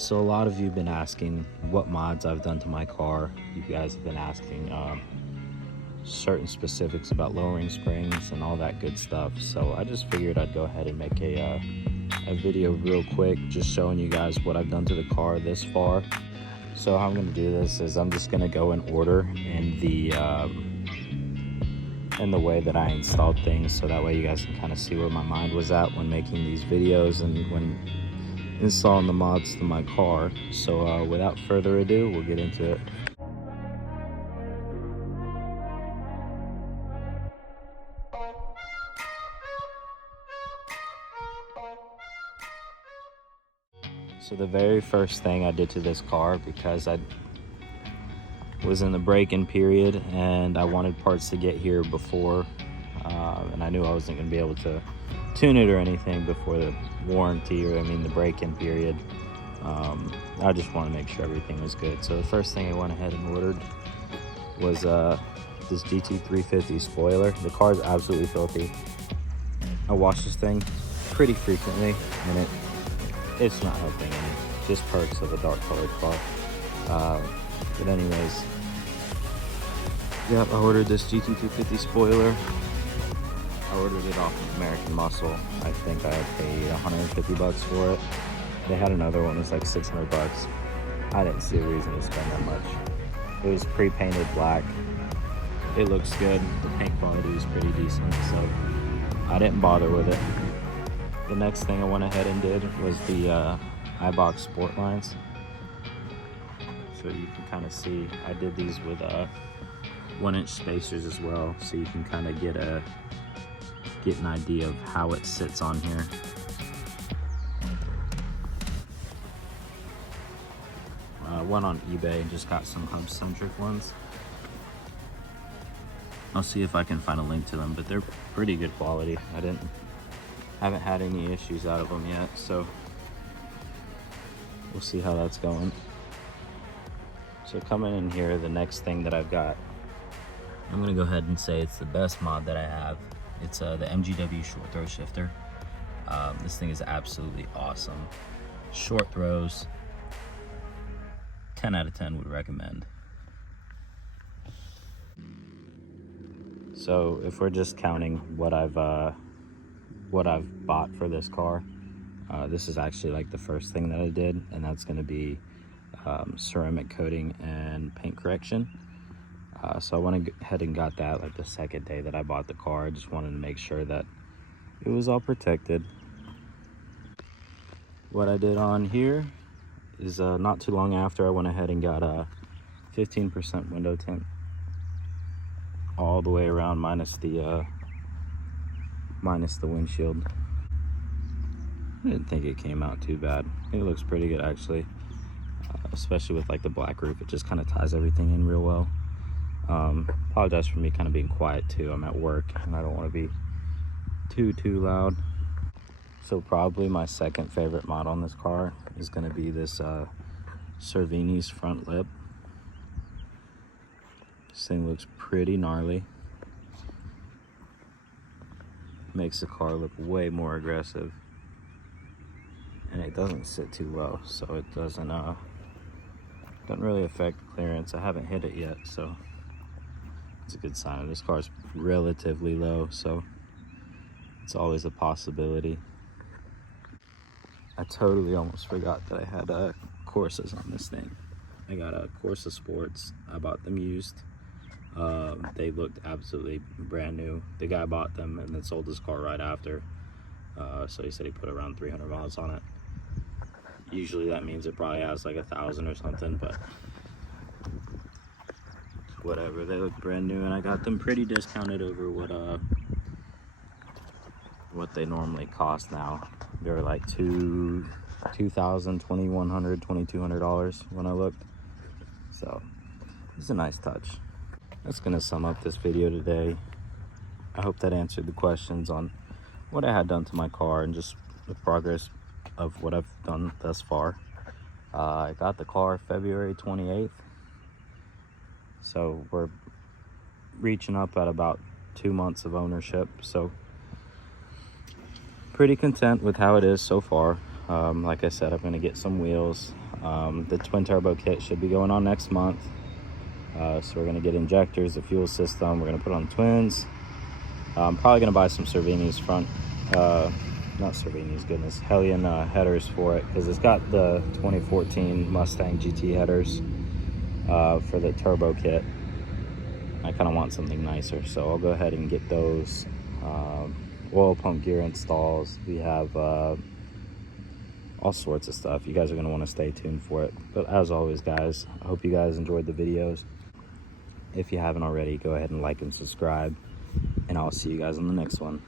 So a lot of you have been asking what mods I've done to my car. You guys have been asking certain specifics about lowering springs and all that good stuff. So I just figured I'd go ahead and make a video real quick, just showing you guys what I've done to the car this far. So how I'm going to do this is I'm just going to go in order in the way that I installed things, so that way you guys can kind of see where my mind was at when making these videos and when installing the mods to my car. So without further ado, we'll get into it. So the very first thing I did to this car, because I was in the break-in period and I wanted parts to get here before, and I knew I wasn't going to be able to tune it or anything before the warranty, or the break-in period. I just want to make sure everything was good. So the first thing I went ahead and ordered was this GT350 spoiler. The car is absolutely filthy. I wash this thing pretty frequently and it's not helping any. Just perks of a dark colored car. But anyways, yep, I ordered this GT350 spoiler. I ordered it off of American Muscle. I think I paid 150 bucks for it. They had another one that's like 600 bucks. I didn't see a reason to spend that much. It was pre-painted black. It looks good. The paint quality is pretty decent, so I didn't bother with it. The next thing I went ahead and did was the iBox Sport lines. So you can kind of see, I did these with 1-inch spacers as well, so you can kind of get an idea of how it sits on here. I went on eBay and just got some hub-centric ones. I'll see if I can find a link to them, but they're pretty good quality. Haven't had any issues out of them yet, so we'll see how that's going. So coming in here, the next thing that I've got, I'm gonna go ahead and say it's the best mod that I have. It's the MGW short throw shifter. This thing is absolutely awesome. Short throws, 10 out of 10 would recommend. So if we're just counting what I've bought for this car, this is actually like the first thing that I did, and that's going to be ceramic coating and paint correction. So I went ahead and got that like the second day that I bought the car. I just wanted to make sure that it was all protected. What I did on here is not too long after, I went ahead and got a 15% window tint all the way around, minus the windshield. I didn't think it came out too bad. It looks pretty good actually, especially with like the black roof. It just kind of ties everything in real well. Apologize for me kind of being quiet too. I'm at work and I don't want to be too loud. So probably my second favorite mod on this car is going to be this Cervini's front lip. This thing looks pretty gnarly. Makes the car look way more aggressive, and it doesn't sit too well, so it doesn't really affect clearance. I haven't hit it yet, so it's a good sign. This car's relatively low, so it's always a possibility. I totally almost forgot that I had Corsas on this thing. I got a Corsa Sports. I bought them used. They looked absolutely brand new. The guy bought them and then sold his car right after. So he said he put around 300 miles on it. Usually that means it probably has like 1,000 or something, but whatever. They look brand new, and I got them pretty discounted over what they normally cost now. They were like $2,000, $2,100, $2,200 when I looked. So it's a nice touch. That's gonna sum up this video today. I hope that answered the questions on what I had done to my car and just the progress of what I've done thus far. I got the car February 28th. So we're reaching up at about 2 months of ownership. So pretty content with how it is so far. Like I said, I'm going to get some wheels. The twin turbo kit should be going on next month. So we're going to get injectors, the fuel system. We're going to put on twins. I'm probably going to buy some Cervini's front, not Cervini's, goodness, Hellion headers for it, because it's got the 2014 Mustang GT headers for the turbo kit. I kind of want something nicer, so I'll go ahead and get those. Oil pump gear installs. We have all sorts of stuff. You guys are going to want to stay tuned for it. But as always, guys, I hope you guys enjoyed the videos. If you haven't already, go ahead and like and subscribe, and I'll see you guys in the next one.